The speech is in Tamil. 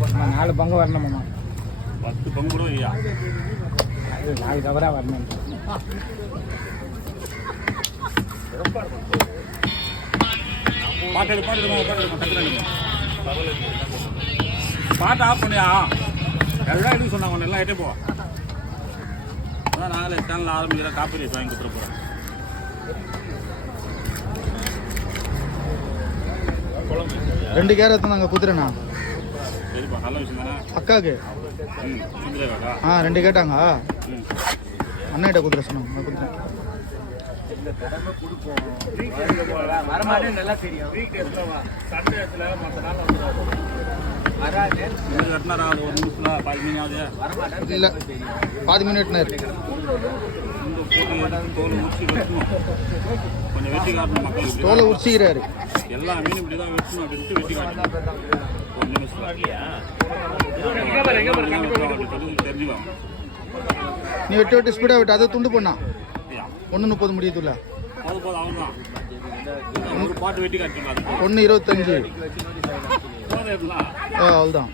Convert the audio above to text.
4 பங்கு வரணுமாம்மா. 10 பங்கு கூட ஐயா. அது 4 கவரா வரணும். பாட்டு ஆஃப் பண்ணியா? எல்லாம் எதுக்கு சொன்னாங்க? எல்லாம் ஆகிட்டே போ. அதான் நாங்களே சேனல் ஆரம்பிக்கிறேன். காப்பி ரைட் வாங்கி கொடுத்துட போகிறோம். ரெண்டு கேர் எடுத்து குத்துறேண்ணா. சரிப்பா, நல்ல விஷயம் தானே. அக்காவுக்கு ரெண்டு கேட்டாங்க. அண்ணன்கிட்ட குத்துற சொன்னாங்க, நான் கொடுத்தேன். இல்ல பாதி மினிட் தோலை உரிச்சிக்கிறாரு. எல்லா மீனும் இப்படிதான் வெட்டணும் அப்படின்ட்டு வெட்டி காட்டணும். தெரிஞ்சுக்கலாம். நீ வெட்டி வெட்டி ஸ்பீடா விட்டு அதை துண்டு பண்ணா 1:30 முடியுதுல்ல. ஒரு பாட்டு வெட்டி காட்டணும். 1:25 அவ்வளோதான்.